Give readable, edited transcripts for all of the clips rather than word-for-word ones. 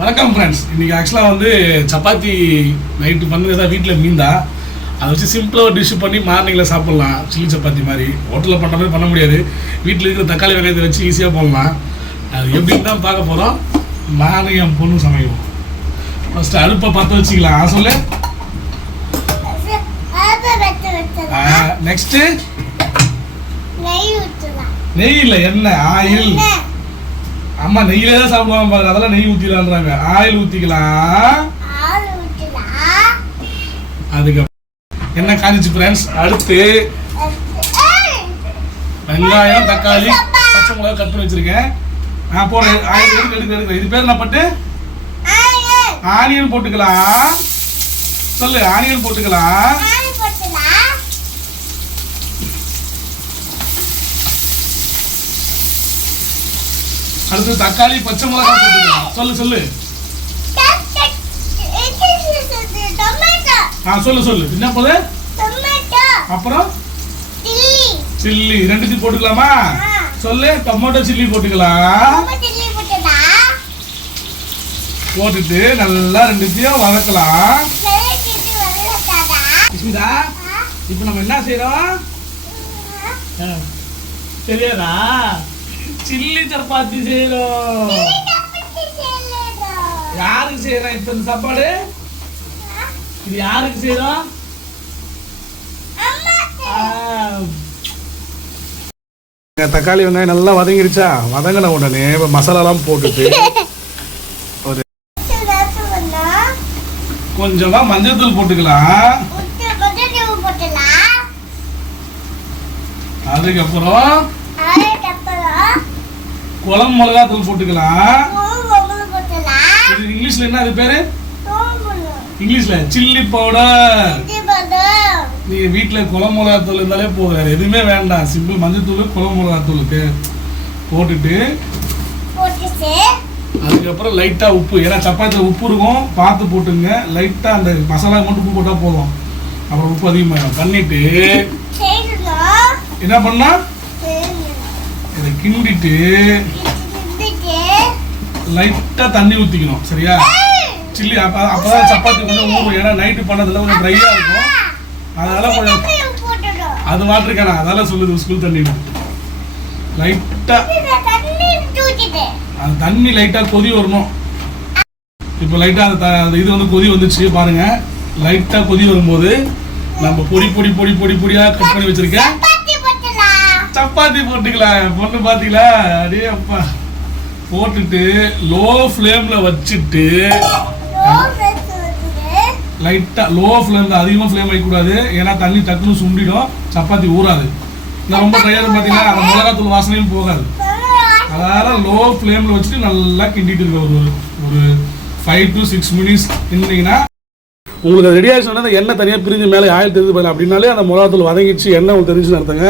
வணக்கம் ஃப்ரெண்ட்ஸ். இன்றைக்கி ஆக்சுவலாக வந்து சப்பாத்தி நைட்டு பண்ணது ஏதாவது வீட்டில் மீந்தா அதை வச்சு சிம்பிளாக ஒரு டிஷ்ஷு பண்ணி மார்னிங்கில் சாப்பிட்லாம். சில்லி சப்பாத்தி மாதிரி ஹோட்டலில் பண்ணுற மாதிரி பண்ண முடியாது. வீட்டில் இருக்கிற தக்காளி வெங்காயத்தை வச்சு ஈஸியாக போடலாம். அது எப்படின்னு தான் பார்க்க போகிறோம். நானும் என் பொண்ணு சமைக்கும். ஃபஸ்ட்டு அடுப்பை பற்ற வச்சுக்கலாம். சொல்லு. நெக்ஸ்ட்டு நெய் இல்லை, எண்ணெய், ஆயில். அம்மா நெய்யிலே தான் சாப்பிடுவாங்க பாருங்க, அதெல்லாம் நெய் ஊற்றிக்கலான்றாங்க. ஆயில் ஊற்றிக்கலாம். அதுக்கப்புறம் என்ன காஞ்சிச்சு ஃப்ரெண்ட்ஸ். அடுத்து வெங்காயம், தக்காளி, பச்சை மிளகா கட் பண்ணி வச்சிருக்கேன். போடுறேன். ஆயில் எடுக்க இது பேர் என்ன பட்டு ஆனியன் போட்டுக்கலாம். சொல்லு. ஆனியன் போட்டுக்கலாம். அடுத்து தக்காளி, பச்சை மிளகா போட்டுக்கலாம். சொல்லு. சொல்லு. என்ன போது? அப்புறம் சில்லி ரெண்டுத்தையும் போட்டுக்கலாமா? சொல்லு. டொமேட்டோ சில்லி போட்டுக்கலாம். போட்டுட்டு நல்லா ரெண்டுத்தையும் வதக்கலாம். ஸ்மிதா, இப்போ நம்ம என்ன செய்யறோம் தெரியாதா? சில்லி சப்பாத்தி செய்யறோம். யாருக்கு செய்யறோம் இப்ப இந்த சாப்பாடு? இது யாருக்கு செய்யறோம்? தக்காளி வெங்காயம் நல்லா வதங்கிருச்சா? வதங்கின உடனே மசாலாலாம் போட்டுட்டு ஒரு கொஞ்சமா மஞ்சள் தூள் போட்டுக்கலாம். அதுக்கப்புறம் குழம்பு மிளகா தூள் போட்டுக்கலாம். இது இங்கிலீஷ்ல என்ன அது பேரு? இங்கிலீஷ்ல சில்லி பவுடர். நீ வீட்டுல குழம்பு மிளகா தூள் இருந்தாலே போதும், வேற எதுவுமே வேண்டாம். சிம்பிள் மஞ்சள் தூள், குழம்பு மிளகா தூளுக்கு போட்டுட்டு அதுக்கப்புறம் லைட்டா உப்பு. ஏன்னா சப்பாத்தில உப்பு இருக்கும், பார்த்து போட்டுங்க. லைட்டா அந்த மசாலா மட்டும் உப்பு போட்டா போதும். அப்புறம் உப்பு அதிகமாக பண்ணிட்டு என்ன பண்ணா இதை கிண்டிட்டு லைட்டா தண்ணி ஊத்திக்கணும். சரியா? சில்லி அப்பதான் சப்பாத்தி கொஞ்சம் ஊறும். ஏன்னா நைட்டு பண்ணதுல கொஞ்சம் ட்ரையா இருக்கும். அதனால கொஞ்சம் அது மாட்டிருக்கானா, அதெல்லாம் சொல்லுது ஸ்கூல் தண்ணி. லைட்டா அந்த தண்ணி லைட்டா கொதி வரணும். இப்போ லைட்டா அந்த இது வந்து கொதி வந்துச்சு பாருங்க. லைட்டா கொதி வரும்போது நம்ம பொடியா கட் பண்ணி வச்சிருக்கேன் சப்பாத்தி போட்டுக்கலாம். பொண்ணு பாத்தீங்களா? அடே அப்பா. போட்டுட்டு லோ ஃப்ளேம்ல வச்சுட்டு லைட்டா லோ ஃப்ளேம்ல, அதிகமா ஃப்ளேம் வைக்கக்கூடாது. ஏன்னா தண்ணி டக்குன்னு சுண்டிடும், சப்பாத்தி ஊறாது. இன்னும் ரொம்ப ட்ரையாக பார்த்தீங்கன்னா அந்த மிளகாத்தூள் வாசனையும் போகாது. அதனால லோ ஃப்ளேம்ல வச்சுட்டு நல்லா கிண்டிட்டு இருக்க ஒரு 5 to 6 minutes கிண்டிங்கன்னா உங்களுக்கு ரெடி ஆகி சொன்னா எண்ணெய் தனியாக பிரிஞ்சு மேலே ஆயில் தெரிஞ்சு போயிடலாம். அப்படின்னாலே அந்த மிளகாத்தூள் வதங்கிடுச்சு, எண்ணெய் உங்களுக்கு தெரிஞ்சுன்னு அர்த்தங்க.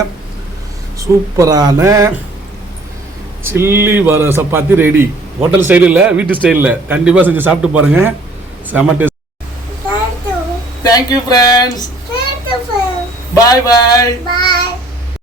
சூப்பரான சில்லி வர சப்பாத்தி ரெடி. ஹோட்டல் ஸ்டைல் இல்லை, வீட்டு ஸ்டைலில் கண்டிப்பாக செஞ்சு சாப்பிட்டு பாருங்க. செம டேஸ்ட். Thank you friends. பாய்.